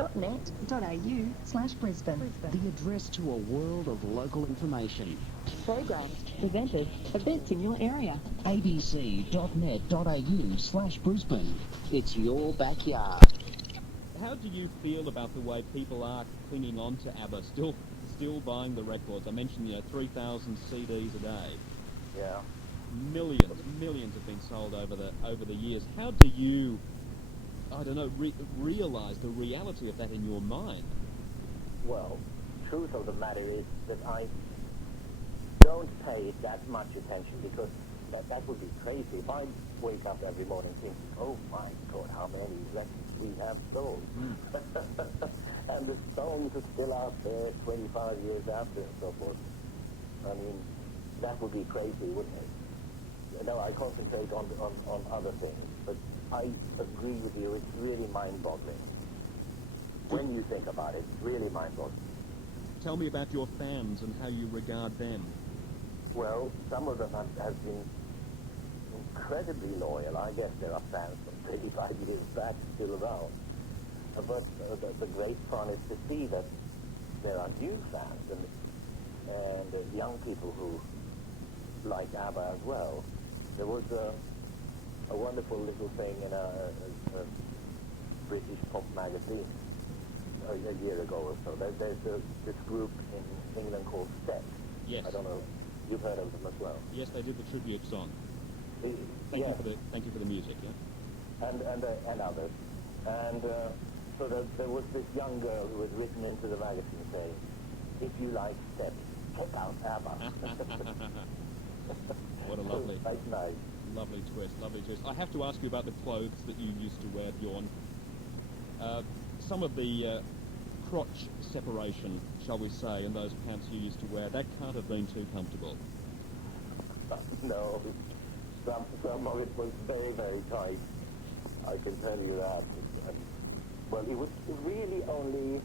abc.net.au/Brisbane. The address to a world of local information. Programs, presenters, events in your area. abc.net.au/Brisbane. It's your backyard. How do you feel about the way people are clinging on to ABBA, still buying the records? I mentioned, 3,000 CDs a day. Yeah. Millions have been sold over the years. How do you, I don't know, realize the reality of that in your mind? Well, truth of the matter is that I don't pay that much attention because that would be crazy. If I wake up every morning thinking, oh my God, how many records we have sold. And the songs are still out there 25 years after and so forth. I mean, that would be crazy, wouldn't it? No, I concentrate on other things, but I agree with you, it's really mind-boggling. When you think about it, it's really mind-boggling. Tell me about your fans and how you regard them. Well, some of them have been incredibly loyal. I guess there are fans from 35 years back still around. But the great fun is to see that there are new fans and young people who like ABBA as well. There was a wonderful little thing in a British pop magazine a year ago or so. There's this group in England called Steps. Yes. I don't know. You've heard of them as well. Yes, they did the tribute song. Thank you for the music. Yeah. And others. And so there was this young girl who had written into the magazine saying, "If you like Steps, check out ABBA." What a lovely, That's nice. Lovely twist. I have to ask you about the clothes that you used to wear, Björn. Some of the crotch separation, shall we say, in those pants you used to wear, that can't have been too comfortable. No, some of it was very, very tight. I can tell you that. Well, it was really only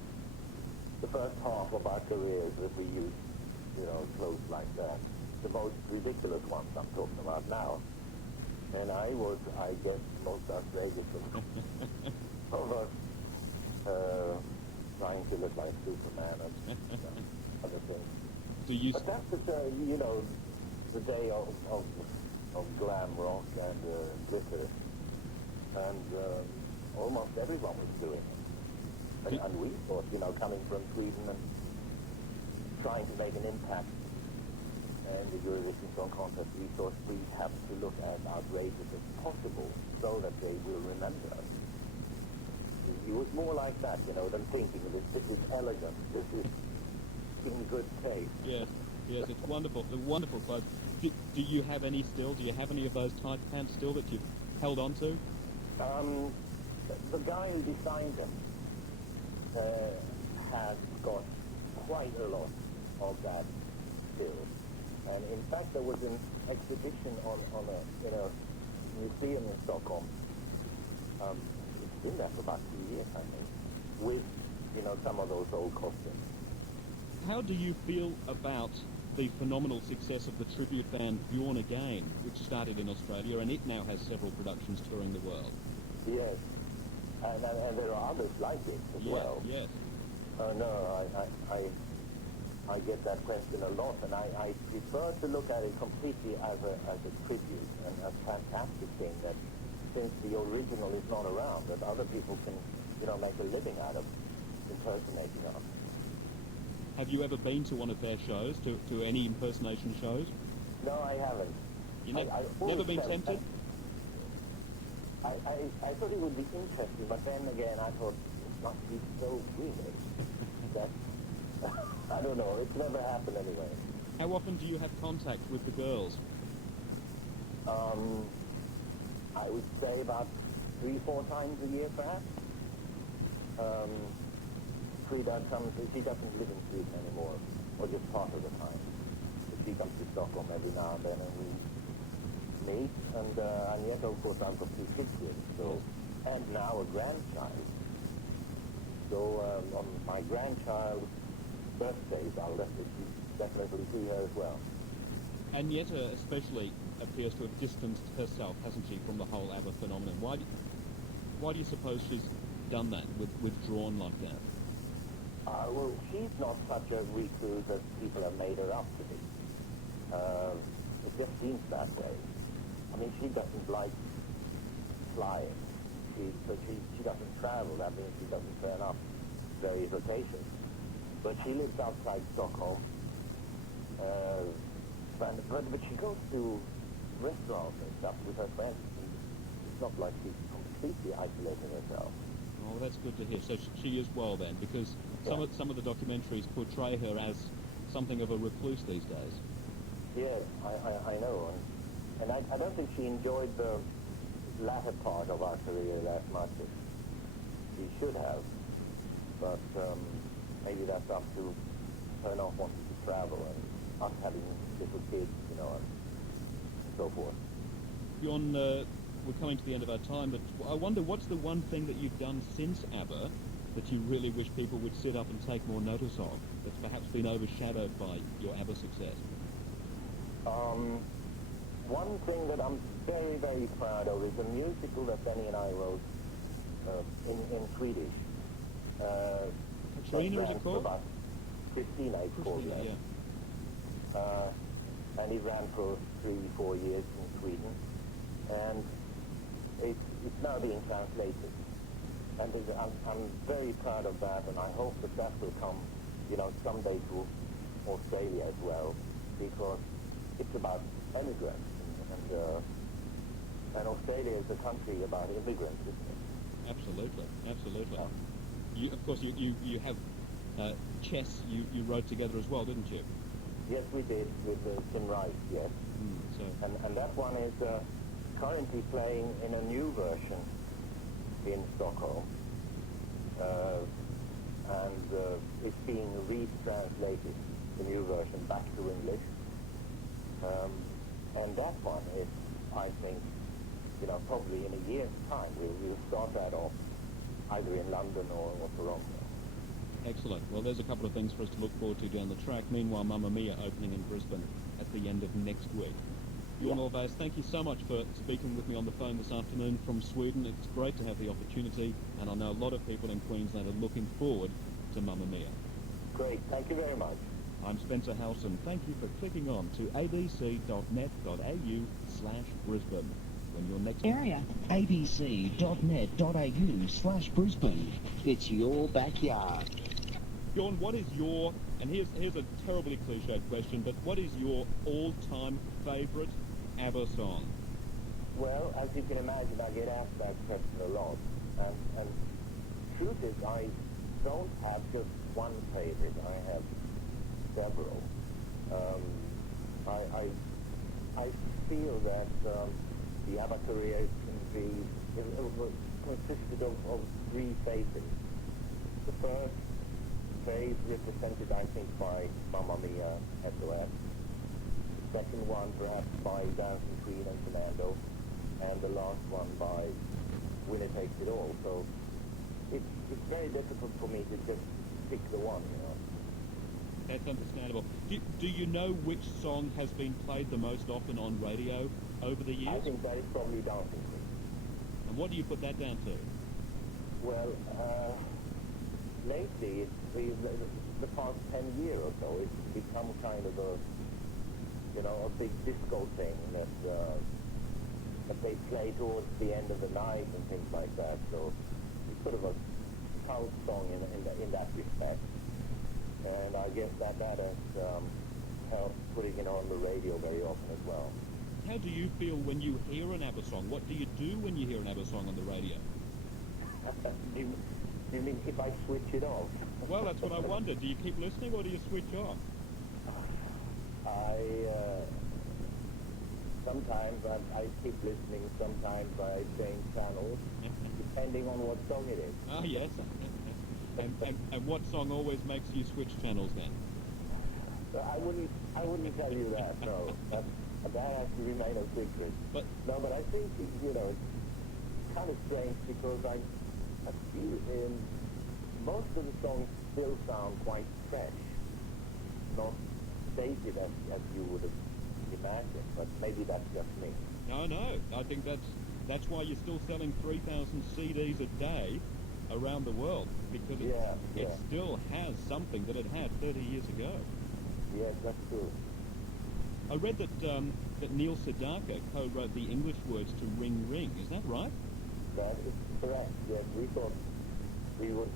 the first half of our careers that we used, clothes like that. The most ridiculous ones I'm talking about now. And I guess, most outrageous of us trying to look like Superman and other things. But that's the day of glam rock and glitter. And almost everyone was doing it. And we thought, coming from Sweden and trying to make an impact and the Eurovision Song Contest, we thought we have to look as outrageous as possible so that they will remember us. It was more like that, than thinking this is elegant, this is in good taste. Yes, it's wonderful. The wonderful clothes. Do you have any still? Do you have any of those tight pants still that you've held on to? The guy who designed them has got quite a lot of that still. And in fact, there was an exhibition in a museum in Stockholm. It's been there for about 2 years, I think, with some of those old costumes. How do you feel about the phenomenal success of the tribute band Björn Again, which started in Australia, and it now has several productions touring the world? Yes, and there are others like it as well. Yes. No, I get that question a lot, and I prefer to look at it completely as a tribute and a fantastic thing that since the original is not around, that other people can make a living out of impersonating us. Have you ever been to one of their shows, to any impersonation shows? No, I haven't. You never been tempted? I thought it would be interesting, but then again, I thought it must be so weird that I don't know. It's never happened anyway. How often do you have contact with the girls? I would say about 3-4 times a year, perhaps. Frida comes. She doesn't live in Sweden anymore, or just part of the time. But she comes to Stockholm every now and then, and we meet. And yet, of course, I'm from 2 kids, so and now a grandchild. So on my grandchild's birthdays, I'll definitely see her as well. And yet, especially appears to have distanced herself, hasn't she, from the whole ABBA phenomenon? Why do you suppose she's done that, withdrawn like that? Well, she's not such a recluse as people have made her up to be. It just seems that way. I mean, she doesn't like flying. She doesn't travel. That means she doesn't turn up various occasions. But she lives outside Stockholm. But she goes to restaurants and stuff with her friends. It's not like she's completely isolating herself. Oh, that's good to hear. So she is well then, because some of the documentaries portray her as something of a recluse these days. Yes, I know. And I don't think she enjoyed the latter part of our career that much as she should have. But maybe that's up to her not wanting to travel and us having little kids, you know, and so forth. Bjorn, we're coming to the end of our time, but I wonder what's the one thing that you've done since ABBA that you really wish people would sit up and take more notice of, that's perhaps been overshadowed by your ABBA success? One thing that I'm very, very proud of is a musical that Benny and I wrote in Swedish. Katrina, is it called? Christina, it's called, Christina, yeah. And it ran for 3-4 years in Sweden. And it's now being translated. And I'm very proud of that, and I hope that will come, you know, someday to Australia as well, because it's about immigrants. And Australia is a country about immigrants, isn't it? Absolutely, absolutely. Yeah. Of course, you have chess you wrote together as well, didn't you? Yes, we did, with Tim Rice, yes. And that one is currently playing in a new version in Stockholm. And it's being retranslated, the new version, back to English. And that one is, I think, you know, probably in a year's time, we'll start that off either in London or Toronto. Excellent. Well, there's a couple of things for us to look forward to down the track. Meanwhile, Mamma Mia opening in Brisbane at the end of next week. Björn Ulvaeus, thank you so much for speaking with me on the phone this afternoon from Sweden. It's great to have the opportunity, and I know a lot of people in Queensland are looking forward to Mamma Mia. Great. Thank you very much. I'm Spencer Howson. Thank you for clicking on to abc.net.au/Brisbane. When your next Area. abc.net.au/Brisbane. It's your backyard. Bjorn, what is your, and here's a terribly cliched question, but what is your all-time favourite ABBA song? Well, as you can imagine, I get asked that question a lot. And truth is, I don't have just one favorite. I have several. I feel that the ABBA career consisted of three phases. The first phase represented, I think, by Mamma Mia, SOS. The second one, perhaps, by Dancing Queen and Commando. And the last one by Winner Takes It All. So it's very difficult for me to just pick the one, you know. That's understandable. Do you know which song has been played the most often on radio over the years? I think that is probably Dancing Queen. And what do you put that down to? Well, lately, the past 10 years or so, it's become kind of a big disco thing that they play towards the end of the night and things like that. So it's sort of a cult song in that respect. And I guess that has helped putting it on the radio very often as well. How do you feel when you hear an ABBA song? What do you do when you hear an ABBA song on the radio? You mean if I switch it off? Well, that's what I wonder. Do you keep listening or do you switch off? Sometimes I keep listening, sometimes I change channels, depending on what song it is. Ah, yes. And what song always makes you switch channels then? I wouldn't tell you that, no. That has to remain a secret. But I think, it's kind of strange because I feel most of the songs still sound quite fresh, not dated as you would have imagined, but maybe that's just me. No, I think that's why you're still selling 3,000 CDs a day, around the world because it still has something that it had 30 years ago. Yes, that's true. I read that that Neil Sedaka co-wrote the English words to Ring Ring. Is that right? That is correct. Yes, we thought we would,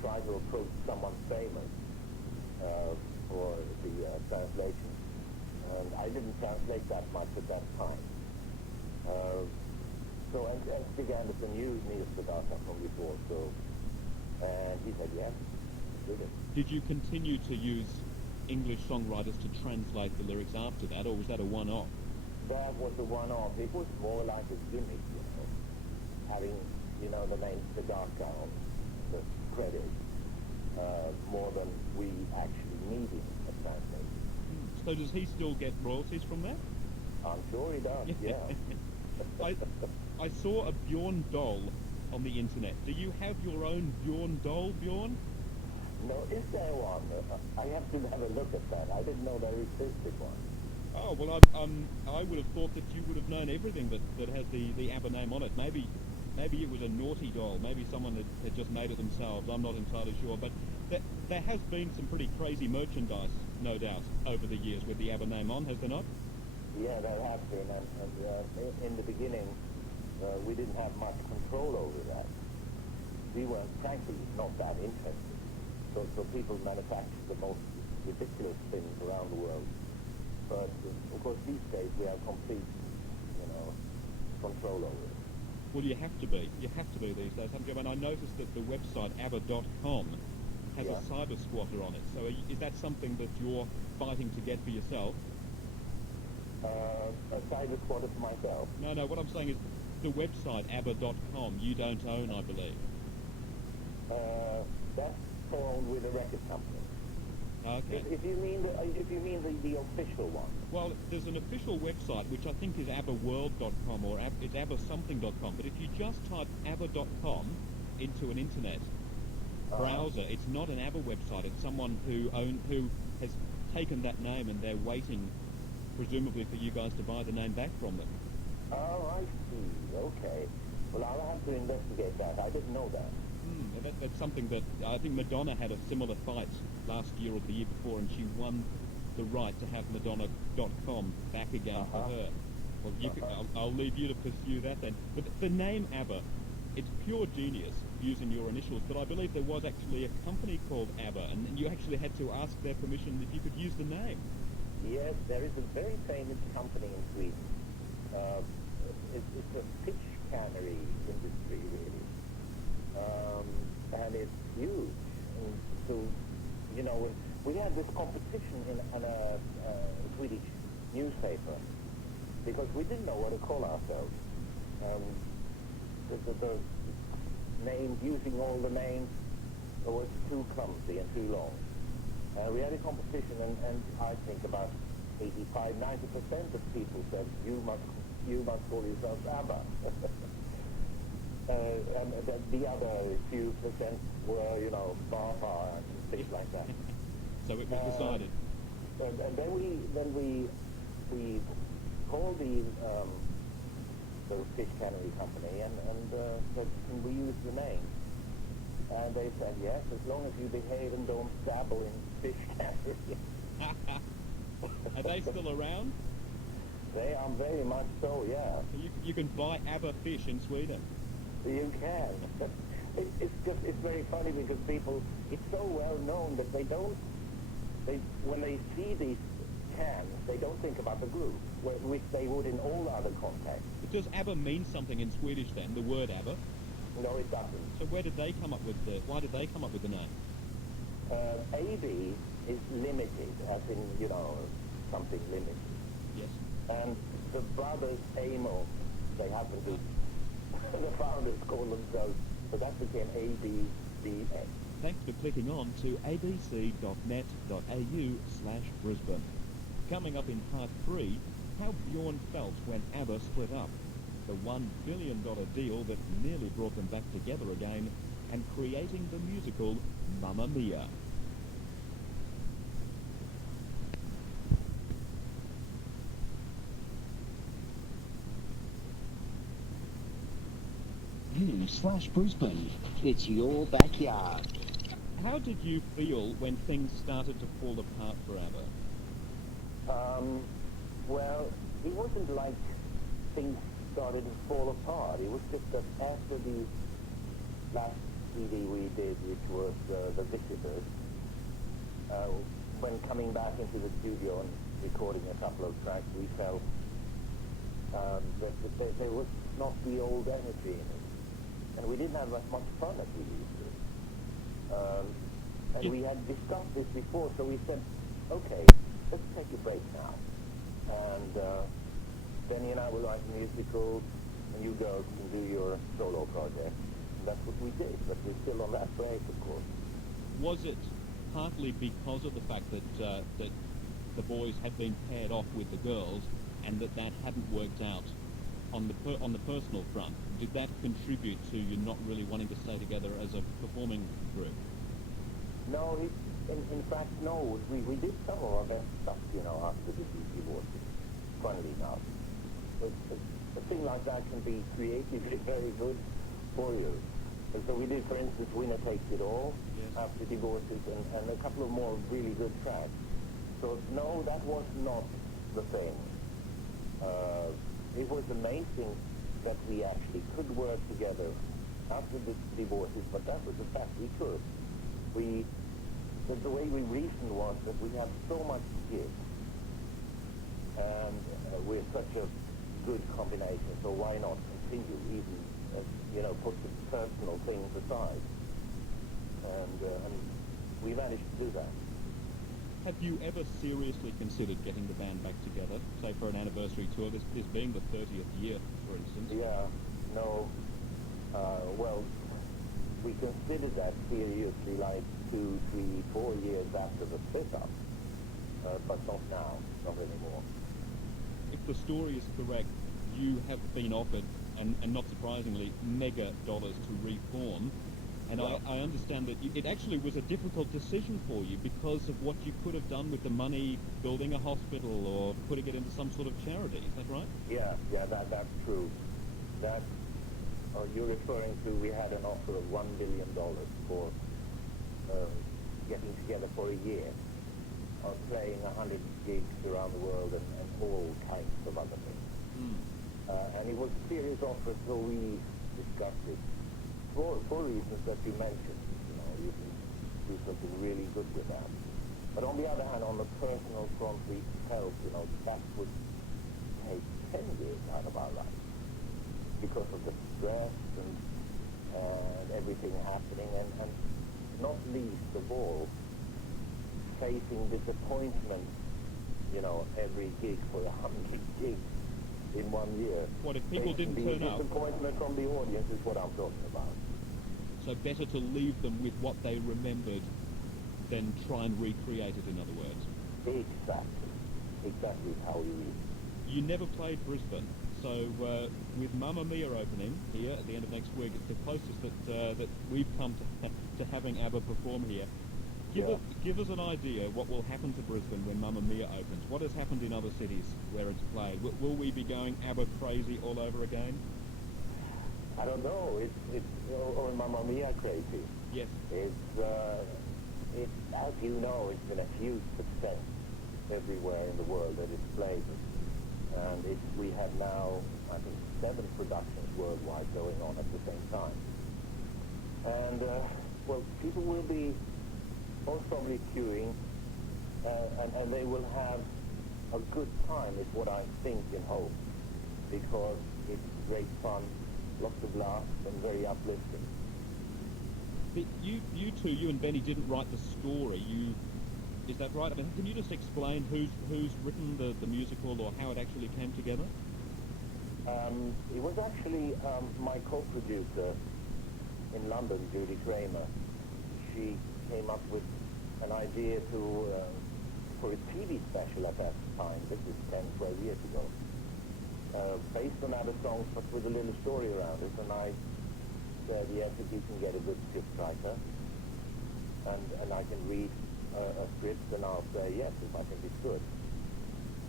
try to approach someone famous for the translation. And I didn't translate that much at that time. So Stig Anderson knew Neil Sedaka from before, and he said yes, did it. Did you continue to use English songwriters to translate the lyrics after that, or was that a one-off? That was a one-off. It was more like a gimmick, having, the name Sedaka on the credit, more than we actually needed a translation. So does he still get royalties from that? I'm sure he does, yeah. I saw a Björn doll on the internet. Do you have your own Björn doll, Björn? No, is there one? I have to have a look at that. I didn't know there existed one. Oh, well, I would have thought that you would have known everything that has the ABBA name on it. Maybe it was a naughty doll. Maybe someone had just made it themselves. I'm not entirely sure. But there has been some pretty crazy merchandise, no doubt, over the years with the ABBA name on, has there not? Yeah, there has been. And in the beginning, we didn't have much control over that. We were, frankly, not that interested. So people manufacture the most ridiculous things around the world. But, of course, these days we have complete, control over it. Well, you have to be. You have to be these days. And I noticed that the website ABBA.com has a cyber squatter on it. So is that something that you're fighting to get for yourself? A cyber squatter for myself? No, what I'm saying is the website ABBA.com you don't own, I believe. That's owned with a record company. Okay. If you mean the official one. Well, there's an official website which I think is ABBAworld.com or it's ABBAsomething.com. But if you just type ABBA.com into an internet browser, it's not an ABBA website. It's someone who has taken that name and they're waiting, presumably, for you guys to buy the name back from them. Oh, I see. Okay. Well, I'll have to investigate that. I didn't know that. That's something that I think Madonna had a similar fight last year or the year before, and she won the right to have Madonna.com back again for her. Well, I'll leave you to pursue that then. But the name ABBA, it's pure genius using your initials, but I believe there was actually a company called ABBA, and you actually had to ask their permission if you could use the name. Yes, there is a very famous company in Sweden. It's a pitch cannery industry, really. And it's huge. And so, we had this competition in a Swedish newspaper because we didn't know what to call ourselves. The names, using all the names, was too clumsy and too long. We had a competition, and I think about 85-90% of people said, you must call yourself ABBA. And the other few percent were, Baba and things like that. So it was decided. And then we called the fish cannery company and said, can we use the name? And they said, yes, as long as you behave and don't dabble in fish cannery. Are they still around? They are very much so, yeah. So you can buy ABBA fish in Sweden. You can. It's very funny because people, it's so well known that when they see these cans, they don't think about the group, which they would in all other contexts. But does ABBA mean something in Swedish then, the word ABBA? No, it doesn't. So why did they come up with the name? AB is limited, as in, something limited. Yes. And the brothers Amo, they happen to, the founders call themselves, so that became ABBS. Thanks for clicking on to abc.net.au/Brisbane. Coming up in part 3, how Björn felt when ABBA split up, the $1 billion deal that nearly brought them back together again, and creating the musical Mamma Mia. Program/Brisbane. It's your backyard. How did you feel when things started to fall apart for ABBA? Well, it wasn't like things started to fall apart. It was just that after the last CD we did, which was The Visitors, when coming back into the studio and recording a couple of tracks, we felt that there was not the old energy in it. And we didn't have as much fun as we used to. And we had discussed this before, so we said, okay, let's take a break now. And Benny and I will write musicals, and you girls can do your solo project. And that's what we did, but we're still on that break, of course. Was it partly because of the fact that that the boys had been paired off with the girls, and that hadn't worked out on the personal front? Did that contribute to you not really wanting to stay together as a performing group? No, in fact, no. We did some of our best stuff, after the divorces. Funnily enough, a thing like that can be creatively very good for you. And so we did, for instance, Winner Takes It All, yes, after divorces, and a couple of more really good tracks. So no, that was not the thing. It was amazing that we actually could work together after the divorces, but that was the fact we could. The way we reasoned was that we had so much to give, and we're such a good combination, so why not continue, even, put the personal things aside. And we managed to do that. Have you ever seriously considered getting the band back together, say for an anniversary tour, this being the 30th year, for instance? Yeah, no. Well, we considered that seriously like 2, 3, 4 years after the split-up, but not now, not anymore. If the story is correct, you have been offered, and not surprisingly, mega dollars to reform. And well, I understand that it actually was a difficult decision for you because of what you could have done with the money, building a hospital or putting it into some sort of charity. Is that right? Yeah, that's true. You're referring to, we had an offer of $1 billion for getting together for a year, playing 100 gigs around the world and all kinds of other things. And it was a serious offer, so we discussed it. For reasons that you mentioned, you can do something really good with that. But on the other hand, on the personal front, we felt, that would take 10 years out of our life because of the stress and everything happening, and not least of all, facing disappointment, every gig for 100 gigs in 1 year. What if people didn't turn up? Disappointment from the audience is what I'm talking about. So better to leave them with what they remembered than try and recreate it, in other words. Exactly how you read. You never played Brisbane, so with Mamma Mia opening here at the end of next week, it's the closest that we've come to having ABBA perform here. Give us an idea what will happen to Brisbane when Mamma Mia opens. What has happened in other cities where it's played? Will we be going ABBA crazy all over again? I don't know. It's or Mamma Mia crazy. Yes. It's as you know, it's been a huge success everywhere in the world that it's played. And we have now, I think, 7 productions worldwide going on at the same time. And people will be most probably queuing, and they will have a good time, is what I think and hope, because it's great fun, lots of laughs, and very uplifting. But you two, you and Benny, didn't write the story. Is that right? I mean, can you just explain who's written the musical or how it actually came together? It was actually my co-producer in London, Judy Kramer. She came up with an idea for a TV special at that time. This is 10, 12 years ago. Based on ABBA songs, but with a little story around it. And I said, yes, if you can get a good script writer, and I can read a script, and I'll say yes if I think it's good.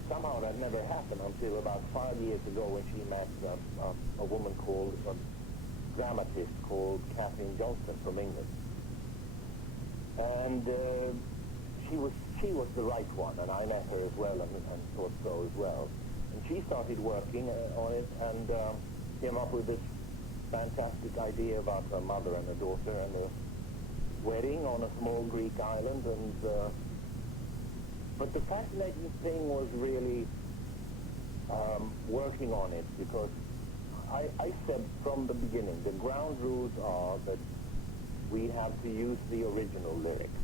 Somehow that never happened until about 5 years ago when she met a woman called dramatist called Catherine Johnston from England. And she was the right one, and I met her as well and thought so as well. And she started working on it and came up with this fantastic idea about her mother and her daughter and a wedding on a small Greek island. And but the fascinating thing was really working on it, because I said from the beginning, the ground rules are that we have to use the original lyrics,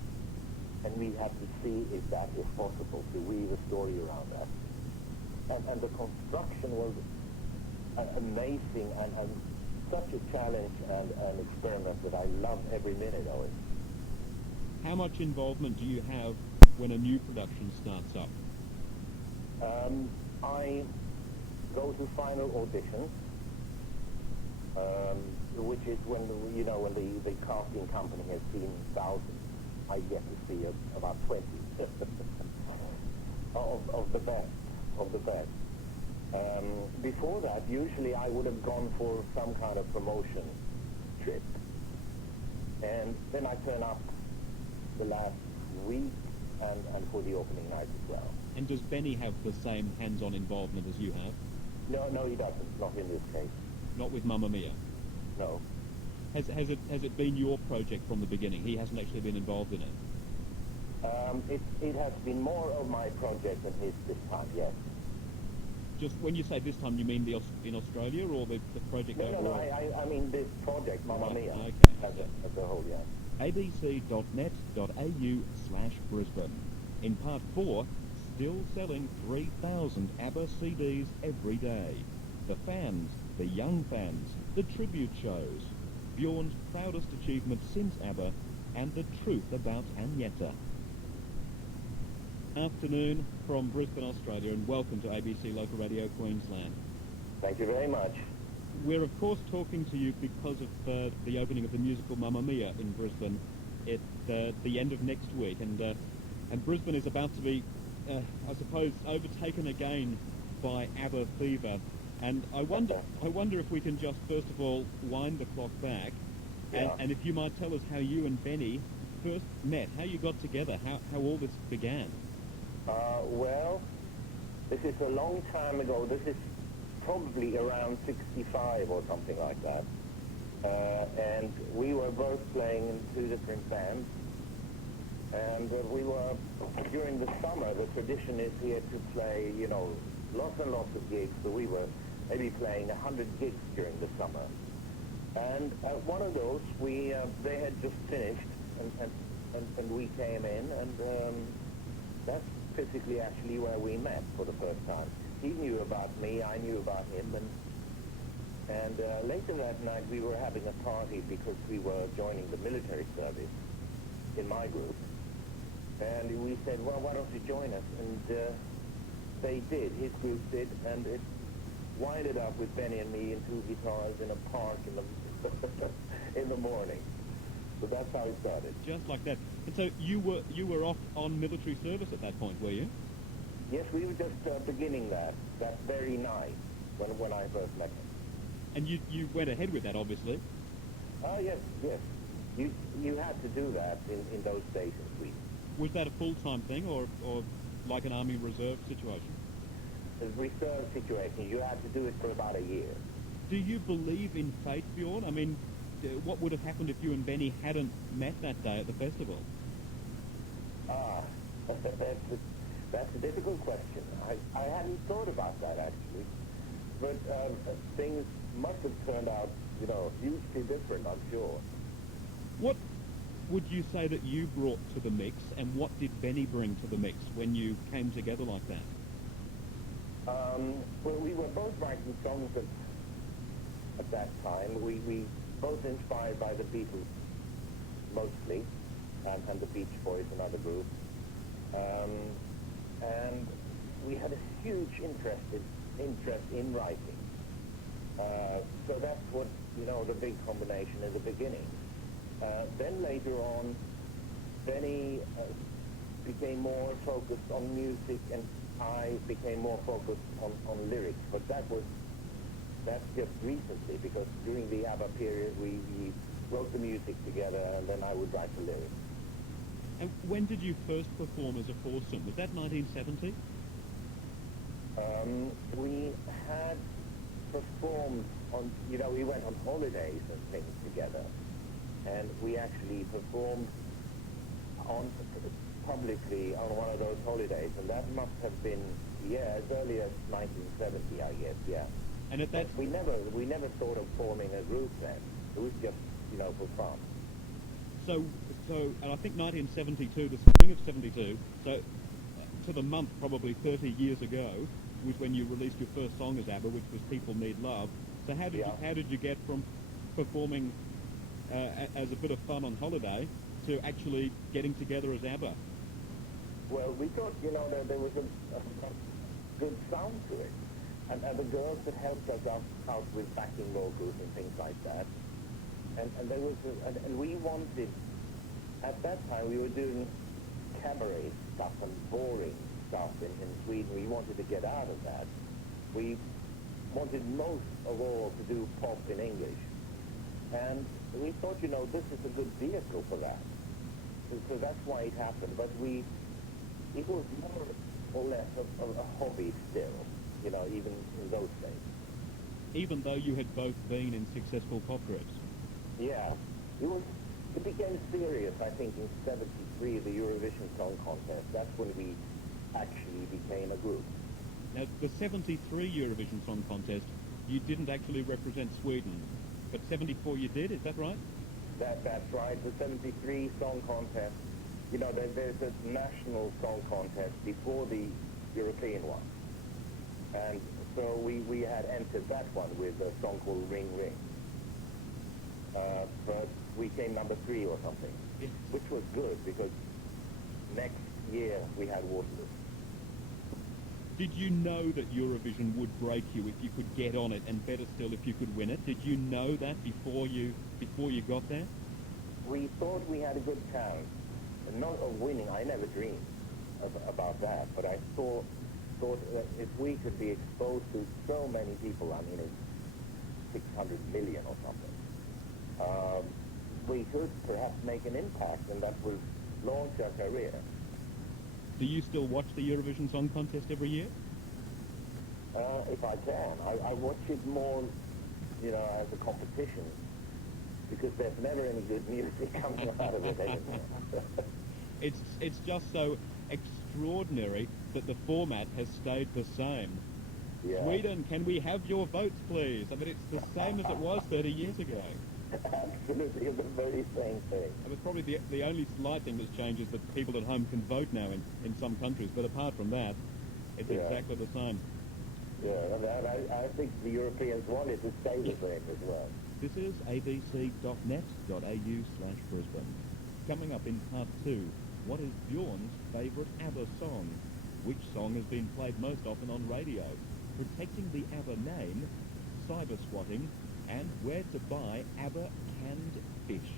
and we have to see if that is possible, to weave a story around that. And the construction was amazing and such a challenge and an experiment that I loved every minute of it. How much involvement do you have when a new production starts up? I go to final auditions, which is when the casting company has seen thousands. I get to see about 20 of the best. Before that, usually I would have gone for some kind of promotion trip, and then I turn up the last week and for the opening night as well. And does Benny have the same hands-on involvement as you have? No, he doesn't. Not in this case. Not with Mamma Mia? No. Has it been your project from the beginning? He hasn't actually been involved in it? It has been more of my project than his this time, yes. Just when you say this time, you mean in Australia or the project overall? No, I mean this project, Mamma Mia, okay. as a whole, yeah. abc.net.au/Brisbane. In part 4, still selling 3,000 ABBA CDs every day. The fans, the young fans, the tribute shows, Björn's proudest achievement since ABBA, and the truth about Agneta. Afternoon from Brisbane, Australia, and welcome to ABC Local Radio Queensland. Thank you very much. We're of course talking to you because of the opening of the musical Mamma Mia in Brisbane at the end of next week, and Brisbane is about to be, I suppose, overtaken again by ABBA fever. And I wonder if we can just first of all wind the clock back, and if you might tell us how you and Benny first met, how you got together, how all this began. Well, this is a long time ago. This is probably around 65 or something like that. And we were both playing in 2 different bands. And we were, during the summer, the tradition is here to play, lots and lots of gigs. So we were maybe playing 100 gigs during the summer. And one of those, they had just finished, and we came in, and that's physically actually where we met for the first time. He knew about me, I knew about him, and later that night we were having a party because we were joining the military service in my group. And we said, well, why don't you join us? And they did, his group did, and it winded up with Benny and me and 2 guitars in a park in the morning. So that's how it started. Just like that. And so you were off on military service at that point, were you? Yes, we were just beginning that very night when I first met him. And you went ahead with that, obviously. Yes. You had to do that in those days in Sweden. Was that a full-time thing or like an Army Reserve situation? A reserve situation. You had to do it for about a year. Do you believe in fate, Björn? I mean, what would have happened if you and Benny hadn't met that day at the festival? That's a difficult question. I hadn't thought about that, actually. But things must have turned out, hugely different, I'm sure. What would you say that you brought to the mix, and what did Benny bring to the mix when you came together like that? Well, we were both writing songs at that time. We both inspired by the Beatles, mostly, and the Beach Boys, another group. And we had a huge interest in writing. So that's what, the big combination in the beginning. Then later on, Benny became more focused on music, and I became more focused on lyrics. But that was that's just recently, because during the ABBA period we wrote the music together, and then I would write the lyrics. And when did you first perform as a foursome? Was that 1970? We had performed on, we went on holidays and things together, and we actually performed publicly on one of those holidays, and that must have been, as early as 1970, I guess, yeah. And at that... We never thought of forming a group then. It was just, for fun. So, and I think 1972, the spring of 72, so to the month probably 30 years ago, was when you released your first song as ABBA, which was People Need Love. So how did you get from performing as a bit of fun on holiday to actually getting together as ABBA? Well, we thought, that there was a good sound to it. And the girls had helped us out with backing vocals and things like that. And there was, and we wanted, at that time we were doing cabaret stuff and boring stuff in Sweden. We wanted to get out of that. We wanted most of all to do pop in English. And we thought, this is a good vehicle for that. So that's why it happened. But it was more or less of a hobby still, even in those days. Even though you had both been in successful pop groups? Yeah. It became serious, I think, in 73, the Eurovision Song Contest. That's when we actually became a group. Now, the 73 Eurovision Song Contest, you didn't actually represent Sweden, but 74 you did, is that right? That's right. The 73 Song Contest, there's a national song contest before the European one. And so we had entered that one with a song called Ring Ring. But we came number 3 or something, which was good because next year we had Waterloo. Did you know that Eurovision would break you if you could get on it, and better still if you could win it? Did you know that before you got there? We thought we had a good chance, not of winning. I never dreamed about that, but I thought that if we could be exposed to so many people, I mean, it's 600 million or something, we could perhaps make an impact, and that would launch our career. Do you still watch the Eurovision Song Contest every year? If I can. I watch it more, as a competition, because there's never any good music coming out of it anymore. It's just so extraordinary that the format has stayed the same. Yeah. Sweden, can we have your votes, please? I mean, it's the same as it was 30 years ago. Absolutely, the very same thing. And it's probably the only slight thing that's changed is that people at home can vote now in some countries, but apart from that, it's exactly the same. Yeah, I think the Europeans wanted to stay the same as well. This is abc.net.au/Brisbane. Coming up in part 2, what is Björn's favourite ABBA song? Which song has been played most often on radio? Protecting the ABBA name, cyber squatting, and where to buy ABBA canned fish.